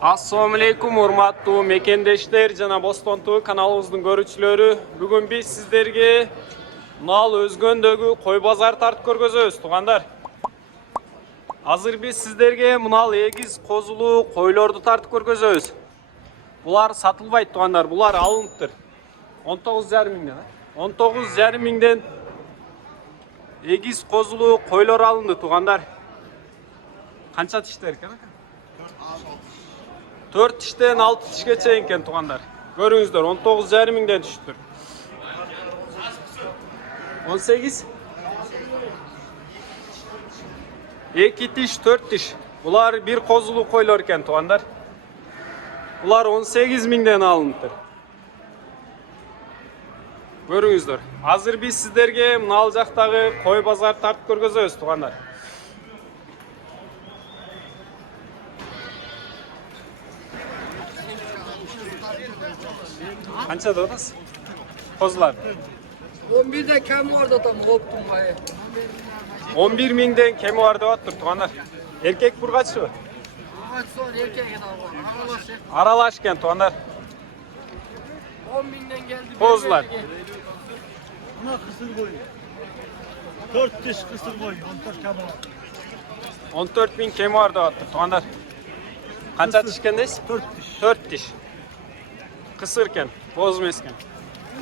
Assalamu alaikum urmatlı mekendeşler jana Boston TV kanalımızın görücülörü. Bugün biz sizlerge Nal Özgöndögü koy bazar tart körgözöbüz tugandar. Hazır biz sizlerge munal egiz kozulu koylordu tart körgözöbüz. Bular satılbayt tugandar, bular alınıptır. 19,5 mingden. 19,5 mingden egiz kozulu koylor alındı tugandar. Kança tişler ekan aka? 4 tişten 6 tişke çeyin eken tugandar. Görüңүздөр 19,5 mingden düştür. 18 2 tiş 4 tiş. Bular bir kozulu koylor eken tugandar. Bular 18 mingden alınıptır. Görüңүздөр. Hazır biz sizlerge mınal жактагы koy bazar tartıp көрgөзөбүz tugandar. Kança doğdasın? Kozlar. 11'de kem vardı tam koptum bayı. 11 mingden kemi var da attır tugandar. Erkek burgaç mı? Kaç son erkek adam var. Aralaşık. Aralaşken tugandar. 10 binden geldi. Kozlar. Buna kısır koyun. 4 diş kısır koyun. 14 kama. 14 bin kemi var da attır tugandar. Kança tişkendeyiz? 4 diş. 4 diş. Kısırken, bozmesken.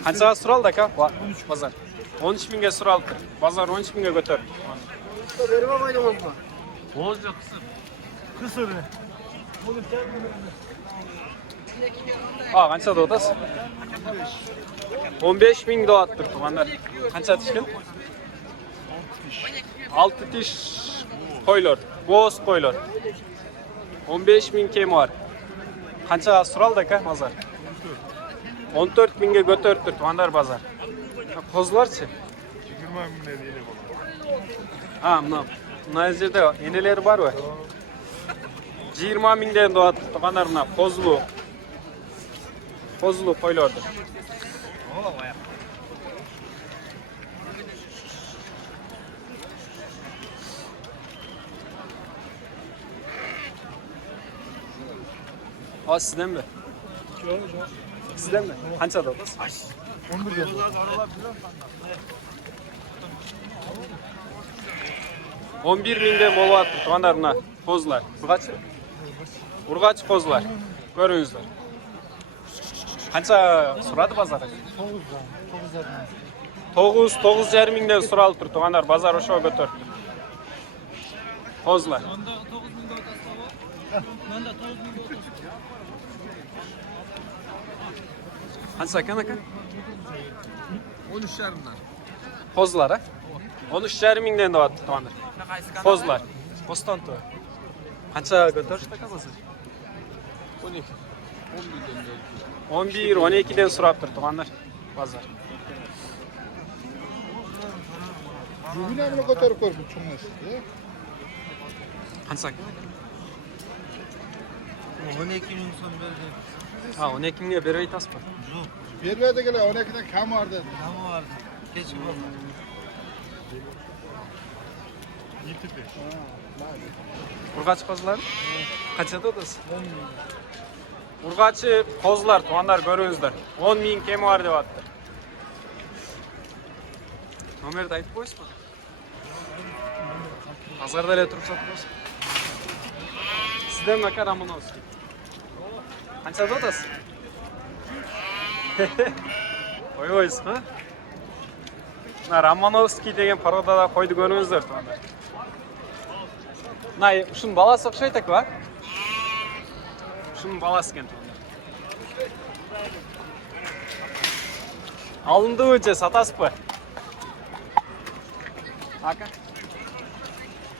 Kança sural da ka? 13 pazar. 13 binge suraltır. Pazar 13 binge götür. Verme baydamaz mı? Bolca kısır. Kısır ne? Aa, kança doğdasın? 15 bin doğu attır tugandar. Kança tişken? 6 diş koylor. Boz koylor. 15 bin kemi var. Kança sural da ka? Pazar. 14 binge götürtür tugandar pazar. Kozlarçı? 20 bin ne diyelim ona. Ha, mına жерде eneleri var var. 20 mingden doğat tugandar mına kozlu. Kozlu koylordu. O sizden mi? Sizden mi? Kança doğdasın? 11 geldi. 11 mingden bolu attı tugandar mına kozlar. Urgaç? Urgaç kozlar. Görüңүздөр. Kança suradı bazara? 9,5 mingden suralып тур tugandar bazar ошо көтөр. Kozlar. Kança ekan aka? 13 yarımdan. Kozlar ha? 13,5 mingden doğat tugandar. Kozlar. Boston tu. Kança götürüş taka bazar? 12. 11, 12'den surap tur tugandar bazar. Bugün amına koyarıp koyarım çummuş. Kança aka? 12 bin son verdi. Ha, 12 mingge berip aytasызбы? Yok. Bir verdi gele 12'den kam vardı. Kama vardı. Geç oldu. Urgaç kozlar? Kançada odasın? Urgaçı kozlar tugandar görüңүздөр. 10 ming kemi var dep attı. Номерди айтып коесузбу? Базарда эле туруп сатып. Сизден ака Романовский. Канчада атасыз? Ойбойсуз, ha? Мына Романовский деген породада койду көрүңүздөр туугандар. Мына ушунун баласы окшойт экен, а? Ушунун баласы экен туугандар. Алындыбы же сатасызбы? Ака.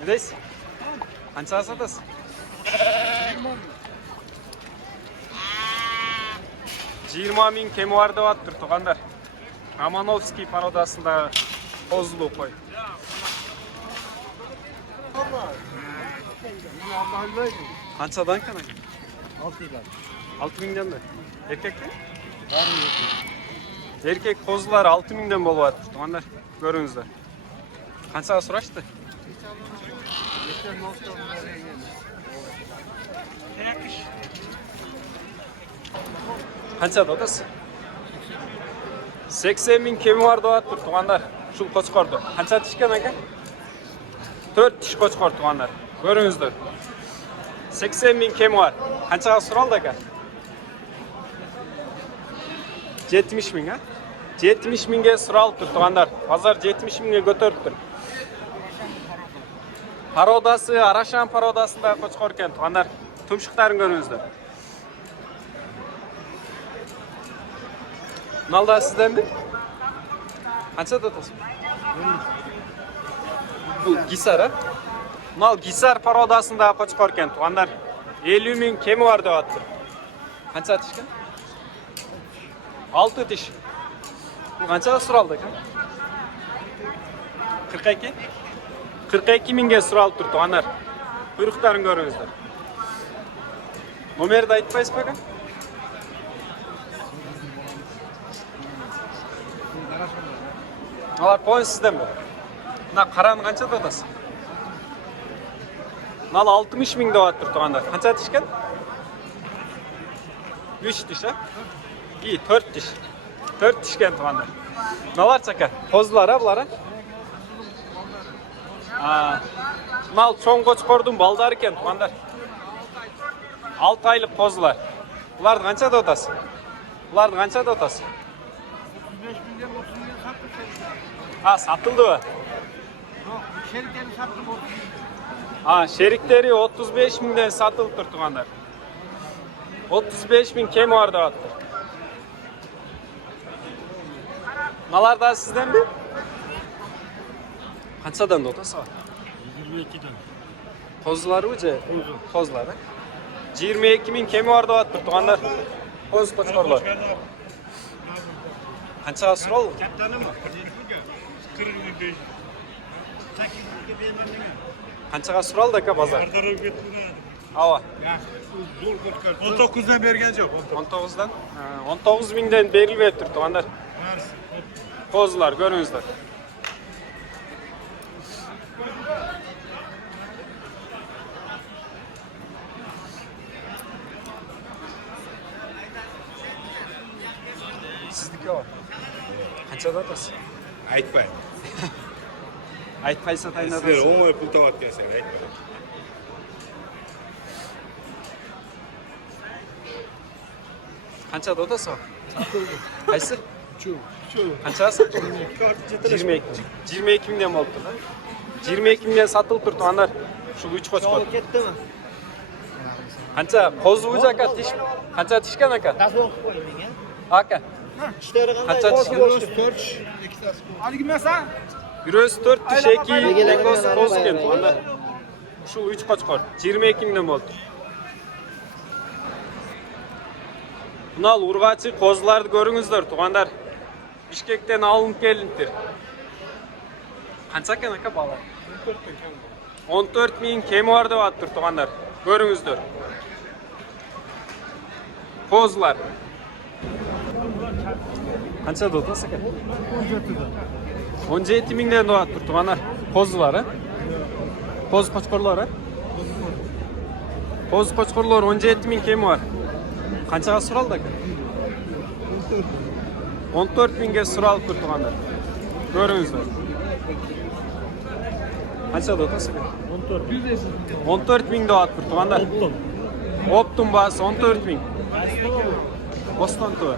Ne deysiz? Kança satасыз? 20 ming kemi var dep attыр tugandar. Романовский породасында kozulu koy. Kançadan ekan aka? 6 yıl. 6 mingden mi? Erkek mi? Erkek kozlar 6 mingden bolup attır tugandar. Görüңүздөр. Kançaga suraştı? Qancha dotası? 80 bin kemi var deyapti tuğanlar. Şu qo'chqorda. Qancha tishgan aka? 4 tish qo'chqor tuğanlar. Ko'ringizlar. 80 bin kemi var. Qanchaga suraldi aka? 70 bin ha? 70 binga suralibdi tuğanlar. Hozir 70 binga ko'taribdi. Parodasi, Arashan parodasida qo'chqor ekan tuğanlar. Tumshuqlarini ko'ringizlar. Nalda sizden mi? Qancha dotasi? Bu Gisar ha? Nal Gisar parodasida qo'chqor ekan tuğanlar. 50 bin kemi var deyapti. Qancha tishgan? 6 tish. Bu qanchaga suraldi ekan? 42. 42 mingga suralib turibdi tuğanlar. Quyruqlarini ko'ringizlar. Nomerni aytmaysizmi aka? Alar qo'yin sizdan bu. Buna qarani qancha dotasi? Nal 60 ming deyapti tuğanlar. Qancha tishgan? 3 tish ha? İyi 4 tish. 4 tishgan tuğanlar. Nalar chaka? Qo'zlar ha bular ha? Nal cho'ng qo'chqorning baldari ekan tuğanlar. 6 aylık qo'zlar. Bularni qancha dotasi? Bularni qancha dotasi? 35 binden 30 bin sattım seni. Ha satıldı mı? Yok, şerikleri sattım 30 bin. Ha şerikleri 35 binden satılıp turtuğanlar. 35 bin kemi var deyapti. Nalar da sizden mi? Qanchadan dotasi var? 22'den. Qo'zlari o'zi? Qo'zlari. 22 bin kemi var deyapti turtuğanlar. Qo'z qo'chqorlar. Qanchaga suraldi? Kattani mi? 40 bin 5. 8 bin beğenmedin. Qanchaga suraldi aka bozor? Ardarab ketdi. Ava. Zor ko'tkar. 19'dan bergen yok. 19'dan? 19 binden berilib turtuğanlar. Qo'zlar ko'ringizlar. Sizniki var. Qancha dotasi? Aytmay. Aytmaysa Sizlar taynadasiz. o'ngoy pul topayotgansan, aytmay. Qancha dotasi var? Qaysi? Qanchaga sotildi? 22. 22 mingdan bo'libdi. 22 mingdan sotilib turibdi anar. Shu 3 qo'chqor. Ketdimi? Qancha qo'zuvchi aka tish. Qancha tishgan aka? Nasıl o'qib qo'yding Aka. Ishlari qanday? Qancha tishgan? Aligimasa? Yurus 4 tish 2 ekos qo'zgan anar. Shu 3 qo'chqor. 22 mingdan bo'ldi. Bunal urg'achi qo'zlarni ko'ringizlar, tuğanlar. Bishkekdan olinib kelinibdir. Qancha ekan aka balo? 14 bin kemi var deyapti tuğanlar. Ko'ringizlar. Qo'zlar. Qancha dotasi aka? 17 mingdan deyapti tuğanlar. Qo'zlar ha? Qo'z qo'chqorlar ha? Qo'z qo'chqorlar 17 bin kemi var. Qanchaga suraldi aka? 14 binga suralib turtuğanlar. Ko'ringizlar. Qancha dotasi? 14 bin deyapti turtuğanlar. Optum bas 14 bin. Boston tuva.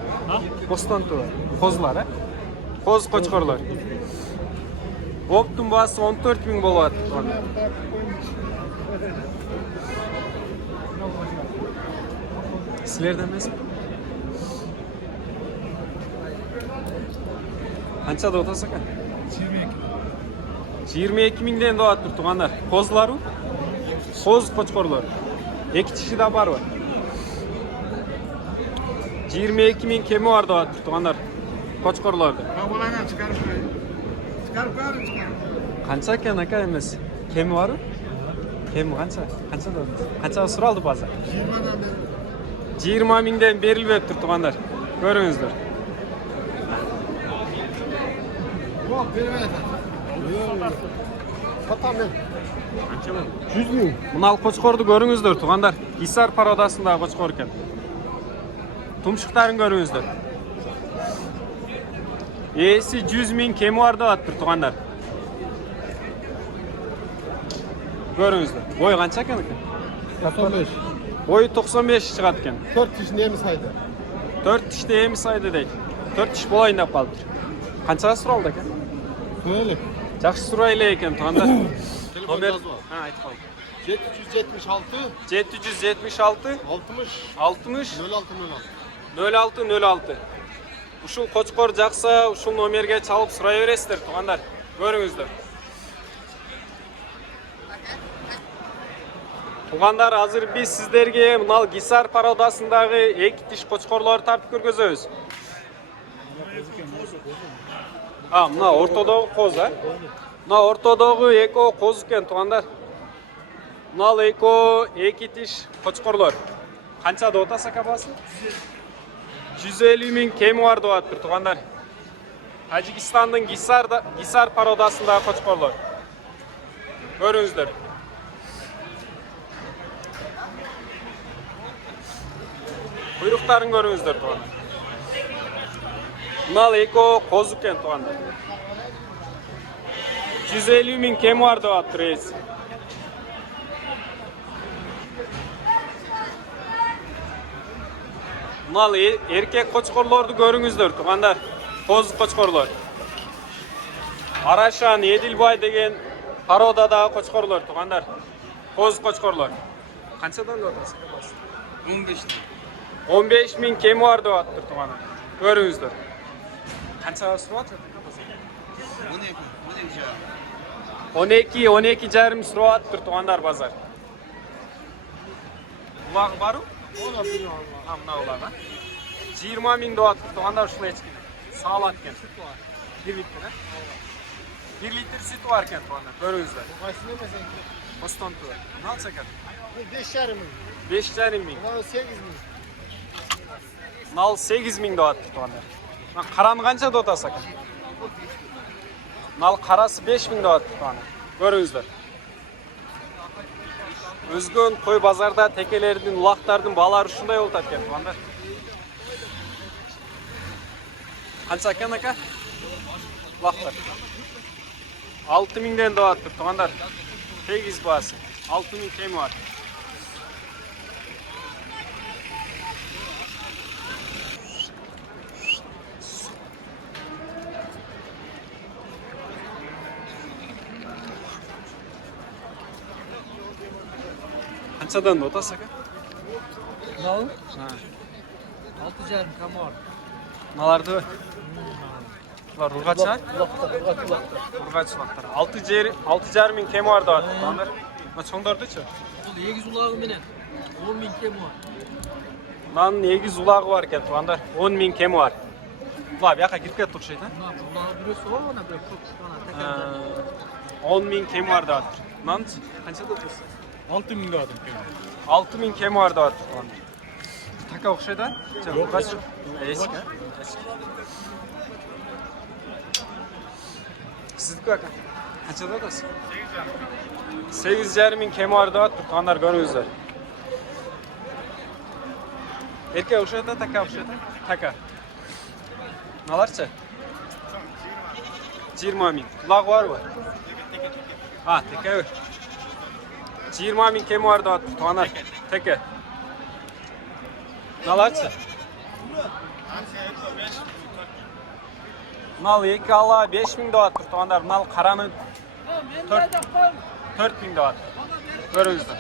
Boston tuva. Qo'zlar ha? Qo'z qo'chqorlar. Optum bas 14 bin bo'lyapti turtuğanlar. Sizlerden emasmi? Qancha dotasi aka? 22 mingdan deyapti tuğanlar. Qo'zlar u? Qo'z qo'chqorlar. 2 tishida bor va. 22 ming kemi var deyapti tuğanlar. Qo'chqorlarda. Babalardan chiqarib qo'y. Chiqarib qo'yamiz. Qancha ekan aka emas? Kemi var u? Kemi qancha? Qancha dotasi? Qancha suraldi ba'zi? 20 mingdan berilib turtuğanlar. Ko'ringizlar. Yok vermedi. Satam ben. 100 ming. Bunal qo'chqorni ko'ringizlar tuğanlar. Gisar parodasida qo'chqor ekan. Tumşuqtарын görüңüzдөр. Esi 100 min kemi var deyaptır tuğanlar. Görüңüzдөр. Boy qancha ekan? 95. Boyu 95 çıqat ekan. 4 kişi neyimiz haydi? 4 tişte emi saydı deydi. 4 tiş bolayın dep qaldı. Qancha suraldı ekan? Söyle. Жақсы suraylı ekan tuğanlar. Telefon Nomer. yazma. Ha, aytib qol. 776 776 60 60 06 0606. Ушул Qo'chqor жақса, ушул номерге çalıp suraya бересиздер туғандар. Көрүңүздөр. Туғандар, азыр биз сиздерге мынал Гисар пародасындагы эки тиш Qo'chqoрлорду тартып көргөзөбүз. Мына ортодогу коз, Мына ортодогу эко коз экен туғандар. Мынал эки тиш Qo'chqoрлор. Канча деп атасак абасы? 150 min kemi var deyaptır tuğanlar. Tacikistan'ın Ghisar parodasındagi Qo'chqorlar. Görüңүздөр. Buyruqtарын görüңүздөр tuğanlar. Bunal eko qoz ekan tuğanlar. 150 min kemi var deyaptır reis. Bunal erkek Qo'chqorlardı görüңүздөр tuğanlar. Qoz Qo'chqorlar. Arashan Edilbay деген parodadagi Qo'chqorlar tuğanlar. Qoz Qo'chqorlar. Qanchadan deyapsiz? 15 min kemi var deyaptır tuğanlar. Görüңүздөр. Qancha suryapti? 12 жарым suryaptır tuğanlar bazar. Ulaq barı? Mına ulağa. 20 min deyaptır tuğanlar uşul echki. Sağlat ekan. 1 litr. 1 litr süt var ekan tuğanlar. Görüңүздөр. Kaçını mesela? Boston tuğu. Ne alsak ekan? 5,5 min. 5,5 min. Buna 8 min. Nal 8 min deyaptır tuğanlar. Qarani qancha deyap atasak? Nal qarası 5 min deyaptır tuğanlar. Görüңүздөр. Özgön koy bazarda tekelerinin, ulaqtardın balары ушундай болуп атат экен туғандар. Qancha ekan aka? Ulaqtar. 6 mingden deyaptır tuğanдар. Tegiz bası. 6 min kemi var. Qanchadan deyap atasak aka? Nal? Ha. 6,5 kemi var. Malardı. Ular urg'achlar? Ulaqtar. Urg'achlar. 6,5 min kemi var deyapti tuğanдар. Mana cho'ngdorda-chi? Bul egiz ulagı menen 10 min kemi var. Lan egiz ulagı var ekan tuğanдар. 10 min kemi var. Ular bu yoqqa kirib ketdi o'xshaydi. Buna ulagı birisi var, ona bir çok bana 10 min kemi var deyapti. Manchi qancha deyapsiz? 6 min deyaptim. 6 min kemi var deyapti tuğanдар. Taka o'xshaydi? Yo'q, eski. Sizniki aka? Qancha deyapsiz? 8,5 min kemi var deyapti tuğanдар, görüңүздөр. Erkek o'xshaydi, taka o'xshaydi? Taka. Nalarcha? 20 min. Quloq bormi? Ha, taka. 20 min kemi var deyapti tuğanдар. Taka. Nalarcha? Nal 2 ala 5 min deyapti tuğanдар. Nal qarani 4 min deyapti. Görüңүздөр.